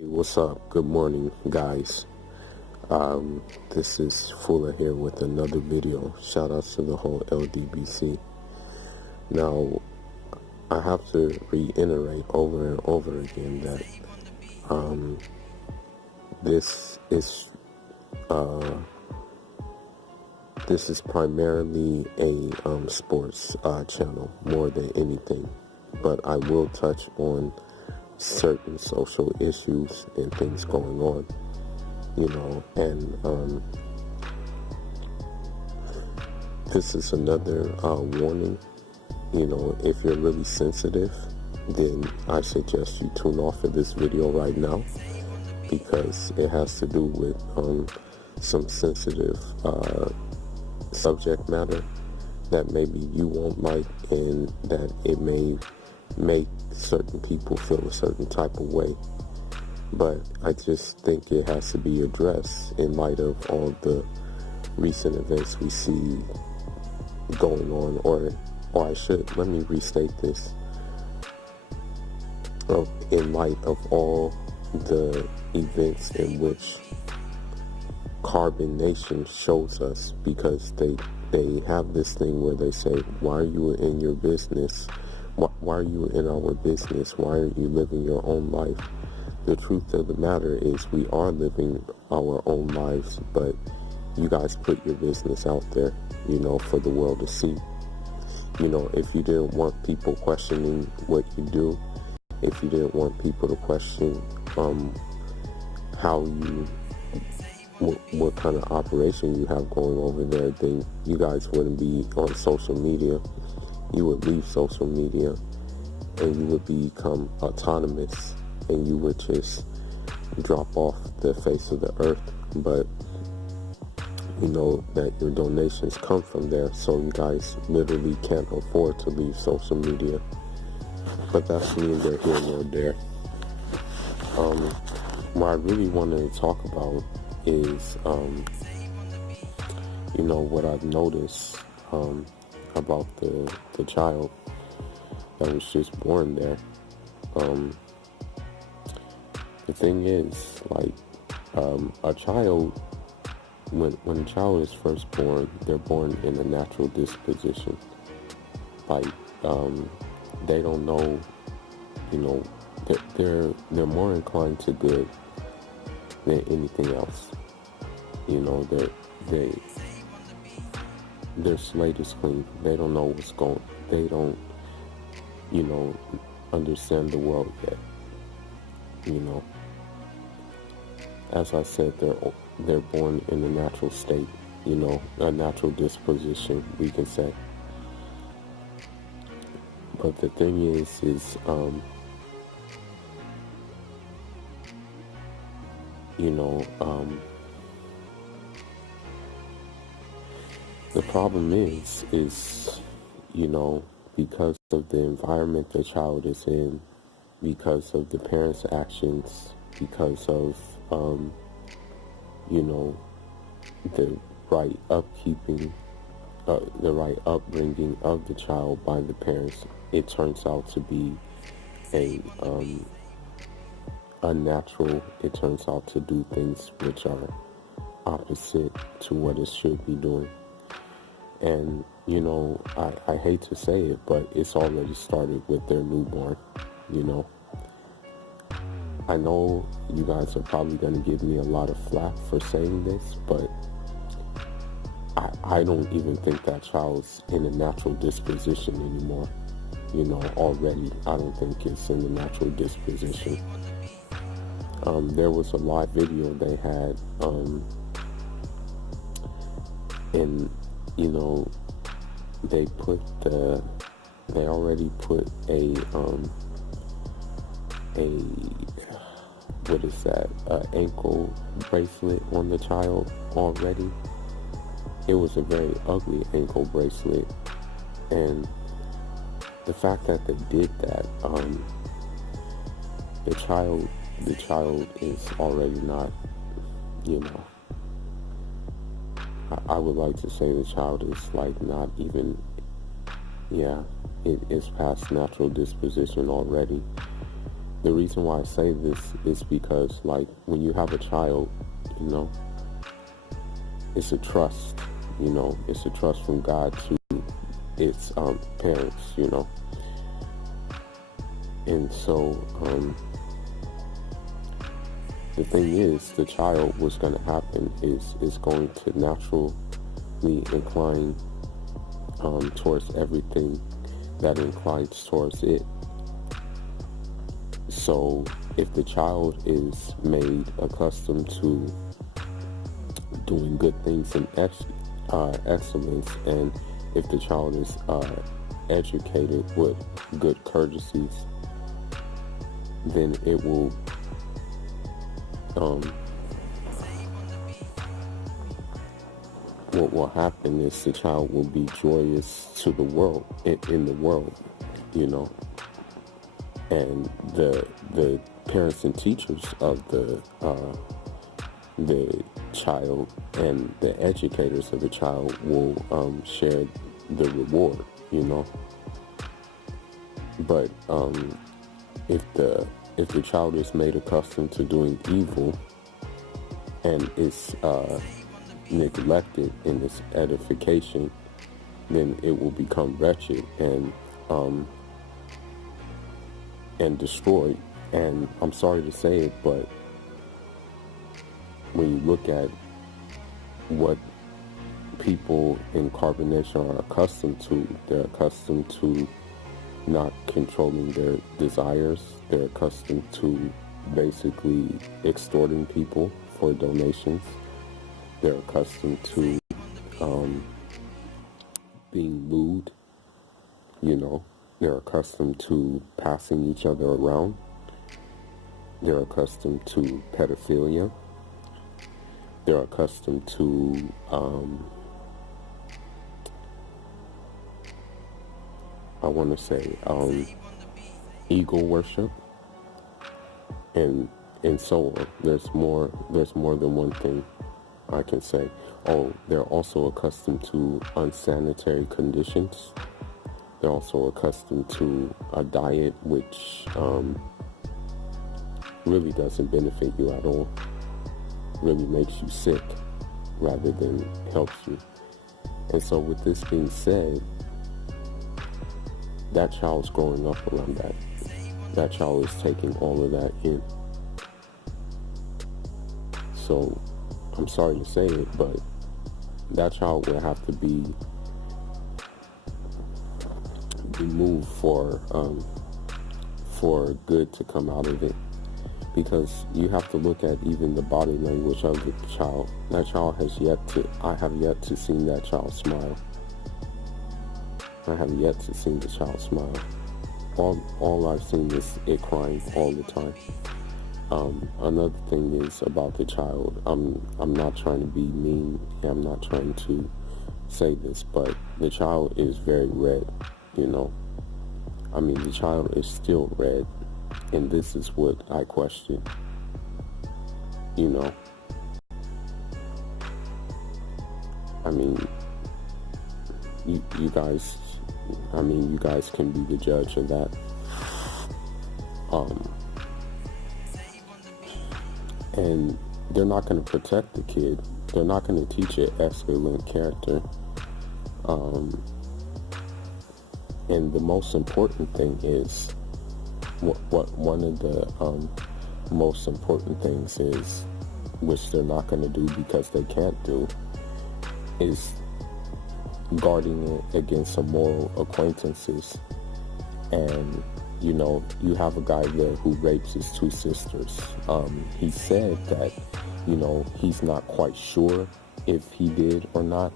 Hey, what's up? Good morning, guys. This is Fuller here with another video. Shout out to the whole LDBC. Now, I have to reiterate over and over again that this is primarily a sports channel more than anything, but I will touch on certain social issues and things going on, and this is another warning. If you're really sensitive, then I suggest you tune off of this video right now, because it has to do with some sensitive subject matter that maybe you won't like, and that it may make certain people feel a certain type of way. But I just think it has to be addressed in light of all the recent events we see going on, or let me restate this. In light of all the events in which Carbonnation shows us, because they have this thing where they say, why are you in your business? Why are you in our business? Why aren't you living your own life? The truth of the matter is we are living our own lives, but you guys put your business out there, for the world to see. If you didn't want people questioning what you do, if you didn't want people to question what kind of operation you have going over there, then you guys wouldn't be on social media. You would leave social media and you would become autonomous, and you would just drop off the face of the earth. But you know that your donations come from there, so you guys literally can't afford to leave social media. But that's neither here nor there. What I really wanted to talk about is what I've noticed about the child that was just born there. The thing is, a child, when a child is first born, they're born in a natural disposition. They don't know, they're more inclined to good than anything else. Their slate is clean. They don't know what's going. They don't, understand the world yet. As I said, they're born in a natural state. A natural disposition, we can say. But the thing is the problem is because of the environment the child is in, because of the parents' actions, because of the right upkeeping, the right upbringing of the child by the parents, it turns out to be unnatural. It turns out to do things which are opposite to what it should be doing. And I hate to say it, but it's already started with their newborn. I know you guys are probably going to give me a lot of flack for saying this, but I don't even think that child's in a natural disposition anymore. Already, I don't think it's in the natural disposition. There was a live video they had, and they already put a ankle bracelet on the child already. It was a very ugly ankle bracelet, and the fact that they did that, the child is already not, I would like to say the child is not even, it is past natural disposition already. the reason why I say this is because, like, when you have a child, it's a trust, it's a trust from God to its parents, And so, the thing is, the child, what's going to happen is going to naturally incline towards everything that inclines towards it. So if the child is made accustomed to doing good things in excellence, and if the child is educated with good courtesies, then it will what will happen is the child will be joyous to the world, in the world, and the parents and teachers of the child and the educators of the child will share the reward, But if the child is made accustomed to doing evil and is neglected in its edification, then it will become wretched and destroyed. And I'm sorry to say it, but when you look at what people in Carbonnation are accustomed to, they're accustomed to not controlling their desires. They're accustomed to basically extorting people for donations. They're accustomed to being lewd, They're accustomed to passing each other around. They're accustomed to pedophilia. They're accustomed to ego worship, and so on. There's more than one thing I can say. Oh, they're also accustomed to unsanitary conditions. They're also accustomed to a diet which really doesn't benefit you at all. Really makes you sick rather than helps you. And so with this being said, that child's growing up around that. That child is taking all of that in. So I'm sorry to say it, but that child will have to be removed for good to come out of it. Because you have to look at even the body language of the child. That child I have yet to see that child smile. I have yet to see the child smile. All I've seen is it crying all the time. Another thing is about the child. I'm not trying to be mean. I'm not trying to say this, but the child is very red, the child is still red. And this is what I question, you guys can be the judge of that. And they're not going to protect the kid. They're not going to teach it excellent character. And the most important thing is, one of the most important things is, which they're not going to do because they can't do, is guarding it against immoral acquaintances. And you have a guy there who rapes his two sisters. He said that he's not quite sure if he did or not.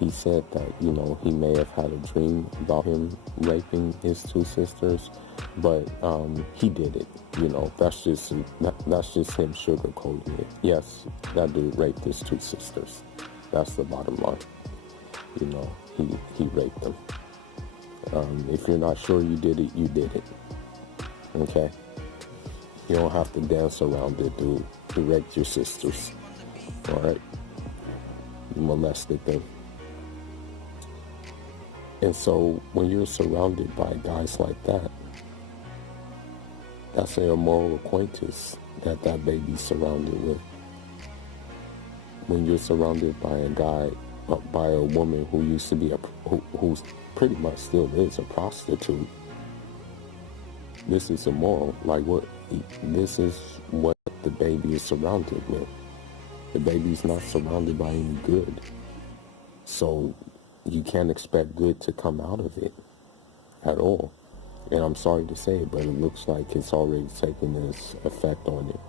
He said that he may have had a dream about him raping his two sisters, but he did it. That's just him sugarcoating it. Yes, that dude raped his two sisters. That's the bottom line. He raped them. If you're not sure you did it, you did it. Okay? You don't have to dance around it, dude. You raped your sisters. Alright? You molested them. And so when you're surrounded by guys like that, That's an immoral acquaintance that that baby's surrounded with. When you're surrounded by a guy, by a woman who used to be who's pretty much still is a prostitute, this is immoral. Like what? This is what the baby is surrounded with. The baby's not surrounded by any good, so you can't expect good to come out of it at all. And I'm sorry to say it, but it looks like it's already taking its effect on it.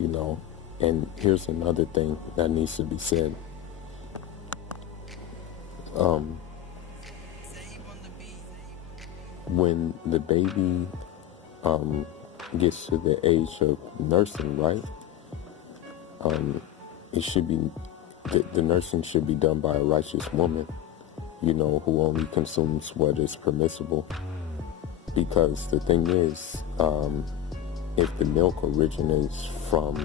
You know, and here's another thing that needs to be said. When the baby gets to the age of nursing, right? It should be the nursing should be done by a righteous woman, you know, who only consumes what is permissible. Because the thing is, if the milk originates from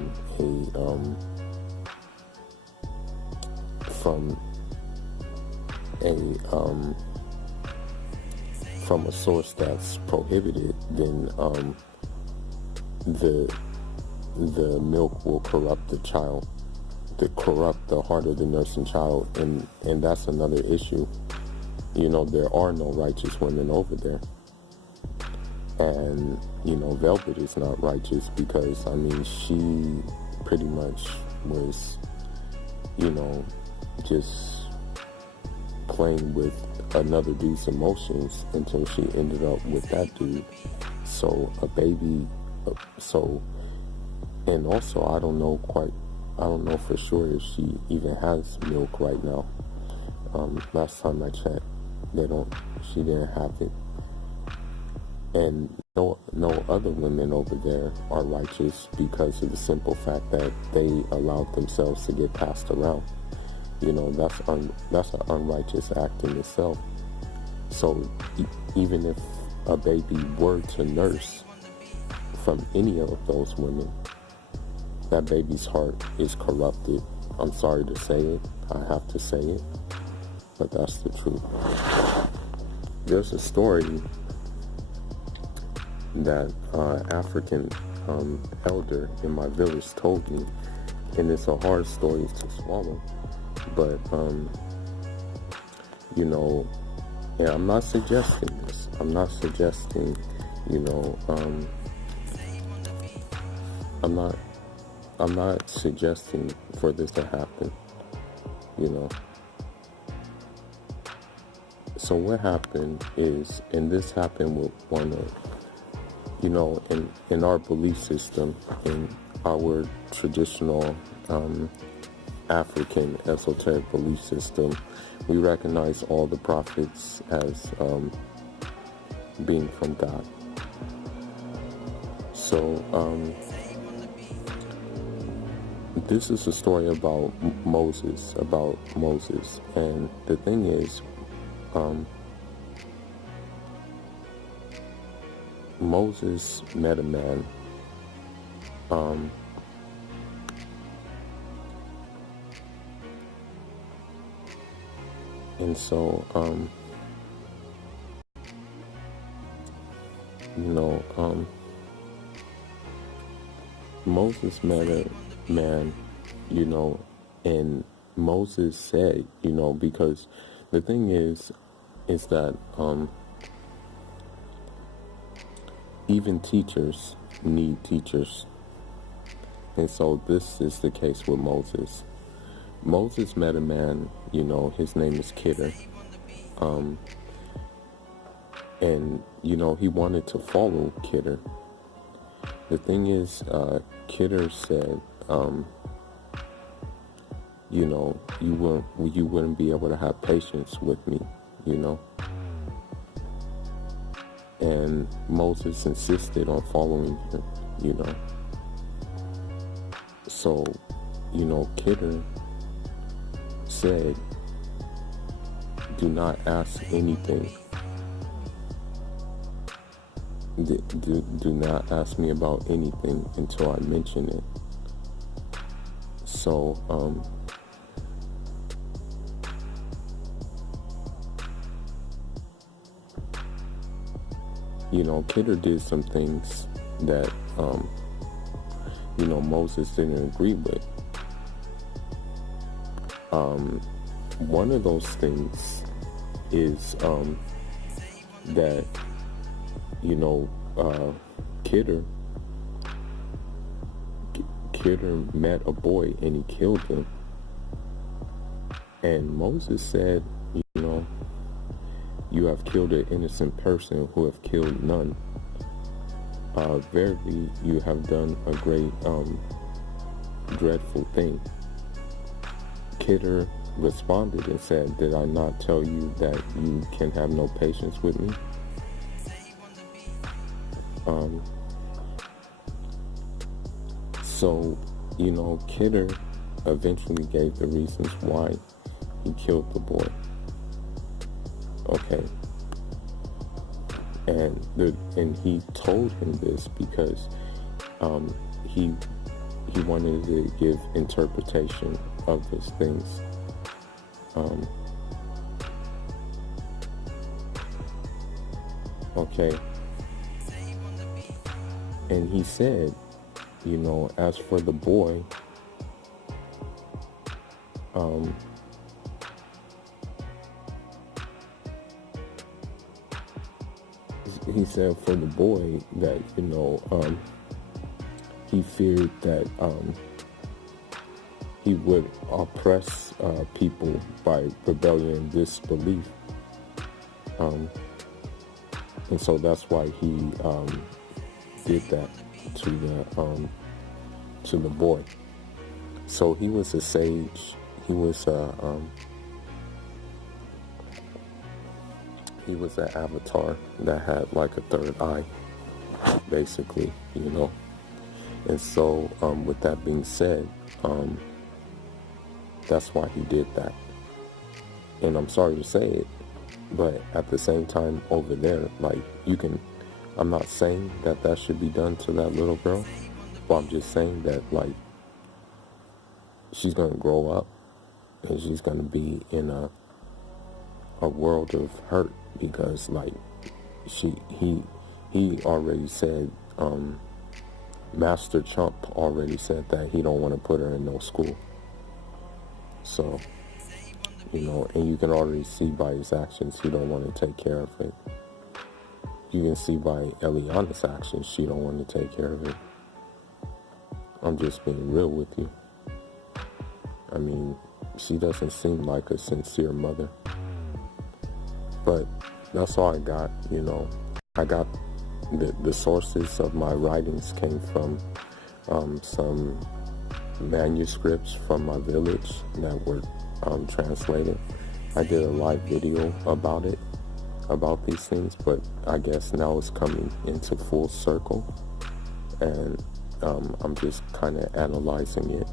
a source that's prohibited, then the milk will corrupt the child, corrupt the heart of the nursing child, and that's another issue. You know, there are no righteous women over there. And, you know, Velvet is not righteous because, I mean, she pretty much was, you know, just playing with another dude's emotions until she ended up with that dude. So a baby, and also I don't know for sure if she even has milk right now. Last time I checked, she didn't have it. And no other women over there are righteous because of the simple fact that they allowed themselves to get passed around. You know, that's an unrighteous act in itself. So even if a baby were to nurse from any of those women, that baby's heart is corrupted. I'm sorry to say it. I have to say it. But that's the truth. There's a story that African elder in my village told me, and it's a hard story to swallow, but you know, and I'm not suggesting this. I'm not suggesting, you know, I'm not suggesting for this to happen, you know. So what happened is, and this happened with one of, you know, in our belief system, in our traditional African esoteric belief system, we recognize all the prophets as being from God. So this is a story about Moses, and the thing is, Moses met a man and so you know, Moses met a man, you know, and Moses said, you know, because the thing is that even teachers need teachers. And so this is the case with Moses. Moses met a man, you know, his name is Kidder. And, you know, he wanted to follow Kidder. The thing is, Kidder said, you know, you wouldn't be able to have patience with me, you know. And Moses insisted on following him, you know. So, you know, Kidder said, do not ask anything. Do not ask me about anything until I mention it. So, Kidder did some things that, Moses didn't agree with. One of those things is that, Kidder met a boy and he killed him. And Moses said, you have killed an innocent person who have killed none. Verily, you have done a great, dreadful thing. Kidder responded and said, did I not tell you that you can have no patience with me? So, Kidder eventually gave the reasons why he killed the boy. Okay. And he told him this because he wanted to give interpretation of those things. Okay. And he said, as for the boy, he said for the boy that, he feared that he would oppress people by rebellion and disbelief. And so that's why he did that to the boy. So he was a sage. He was an avatar that had like a third eye, basically, And so, with that being said, that's why he did that. And I'm sorry to say it, but at the same time over there, I'm not saying that should be done to that little girl, but I'm just saying that, she's going to grow up and she's going to be in a world of hurt because, he already said, Master Chump already said that he don't want to put her in no school. So, and you can already see by his actions he don't want to take care of it. You can see by Eliana's actions she don't want to take care of it. I'm just being real with you. I mean, she doesn't seem like a sincere mother. But that's all I got, I got the sources of my writings came from some manuscripts from my village that were translated. I did a live video about these things, but I guess now it's coming into full circle, and I'm just kind of analyzing it,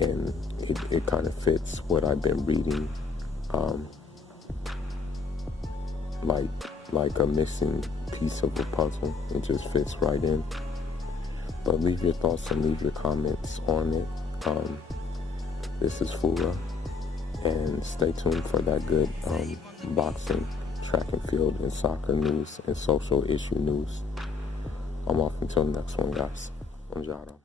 and it kind of fits what I've been reading, like a missing piece of a puzzle. It just fits right in. But leave your thoughts and leave your comments on it. This is Fura, and stay tuned for that good boxing, track and field, and soccer news and social issue news. I'm off until the next one, guys. Buongiorno.